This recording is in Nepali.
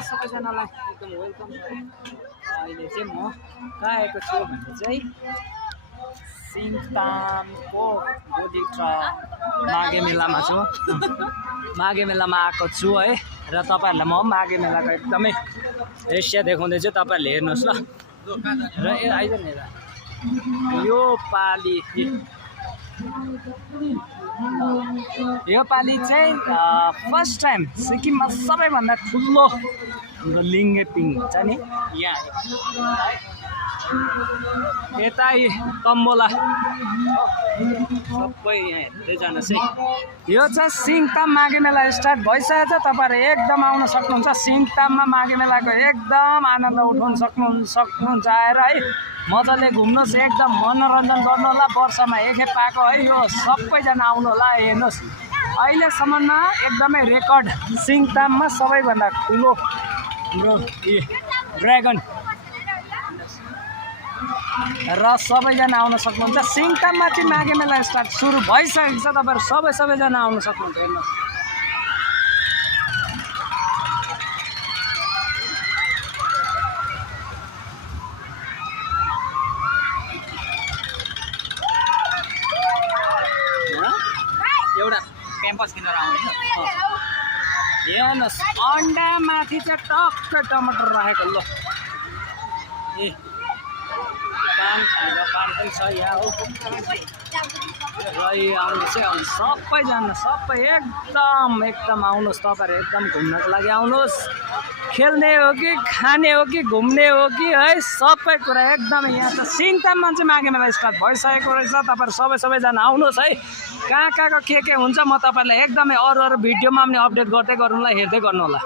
सबैजनालाई एकदम वेलकम छ। अहिले चाहिँ म कहाँ आएको छु भने चाहिँ सिङतामको गोलीट्रा माघे मेलामा छु। माघे मेलामा आएको छु है, र तपाईँहरूलाई म माघे मेलाको एकदमै दृश्य देखाउँदैछु, तपाईँहरूले हेर्नुहोस् ल। र आइज नि यो पालि चाहिँ फर्स्ट टाइम सिक्किममा सबैभन्दा ठुलो हाम्रो लिङ्गे पिङ छ नि यहाँ, यता तम्बोला सबै यहाँ हेर्दै जानुहोस् है। यो चाहिँ सिङताम माघे मेला स्टार्ट भइसकेको छ, तपाईँहरू एकदम आउन सक्नुहुन्छ। सिङताममा माघे मेलाको एकदम आनन्द उठाउन सक्नुहुन्छ आएर है, मजाले घुम्नुहोस्, एकदम मनोरञ्जन गर्नु होला। वर्षमा एकखेप पाएको है, यो सबैजना आउनु होला। हेर्नुहोस् अहिलेसम्ममा एकदमै रेकर्ड सिङताममा सबैभन्दा ठुलो हाम्रो ड्रागन, र सबैजना आउन सक्नुहुन्छ। सिङताममा चाहिँ माघे मेला स्टार्ट सुरु भइसकेको छ, तपाईँहरू सबैजना आउन सक्नुहुन्छ। हेर्नुहोस् एउटा क्याम्पस किनेर आउनु। हेर्नुहोस् अन्डा माथि चाहिँ टक्क टमाटर राखेको ल। ए पान खाएर पान पनि छ यहाँ हो। र आउनु चाहिँ सबैजना एकदम आउनुहोस्, तपाईँहरू एकदम घुम्नको लागि आउनुहोस्। खेल्ने हो कि खाने हो कि घुम्ने हो कि है, सबै कुरा एकदमै यहाँ त सिङताममा चाहिँ माघे मेला स्टार्ट भइसकेको रहेछ। तपाईँहरू सबैजना आउनुहोस् है। कहाँ कहाँको के हुन्छ म तपाईँहरूलाई एकदमै अरू भिडियोमा पनि अपडेट गर्दै गर्नुलाई हेर्दै गर्नु होला।